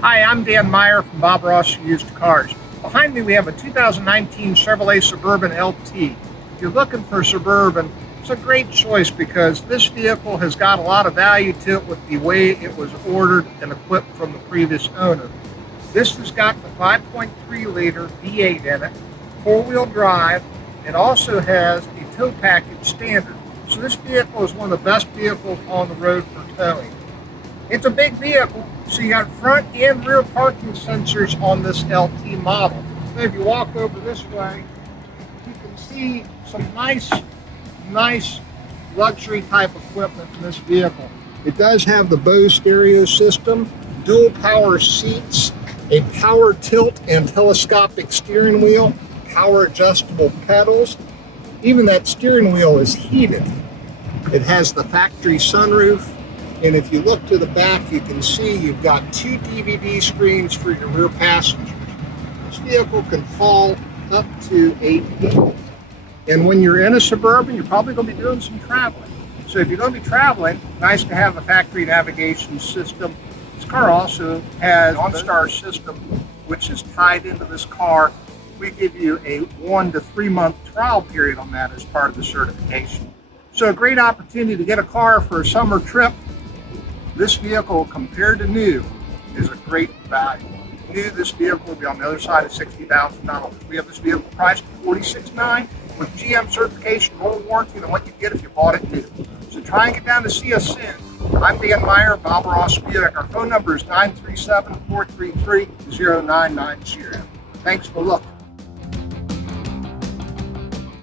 Hi, I'm Dan Meyer from Bob Ross Used Cars. Behind me we have a 2019 Chevrolet Suburban LT. If you're looking for a Suburban, it's a great choice because this vehicle has got a lot of value to it with the way it was ordered and equipped from the previous owner. This has got the 5.3 liter V8 in it, four-wheel drive. It also has a tow package standard. So this vehicle is one of the best vehicles on the road for towing. It's a big vehicle, so you got front and rear parking sensors on this LT model. So if you walk over this way, you can see some nice luxury type equipment in this vehicle. It does have the Bose stereo system, dual power seats, a power tilt and telescopic steering wheel, power adjustable pedals. Even that steering wheel is heated. It has the factory sunroof. And if you look to the back, you can see you've got two DVD screens for your rear passengers. This vehicle can haul up to 8 people. And when you're in a Suburban, you're probably going to be doing some traveling. So if you're going to be traveling, nice to have a factory navigation system. This car also has an OnStar system, which is tied into this car. We give you a 1 to 3 month trial period on that as part of the certification. So a great opportunity to get a car for a summer trip. This vehicle, compared to new, is a great value. New, this vehicle will be on the other side of $60,000. We have this vehicle priced at $46,900 with GM certification, roll warranty, than what you get if you bought it new. So try and get down to see us soon. I'm Dan Meyer, Bob Ross Buick. Our phone number is 937-433-0990. Thanks for looking.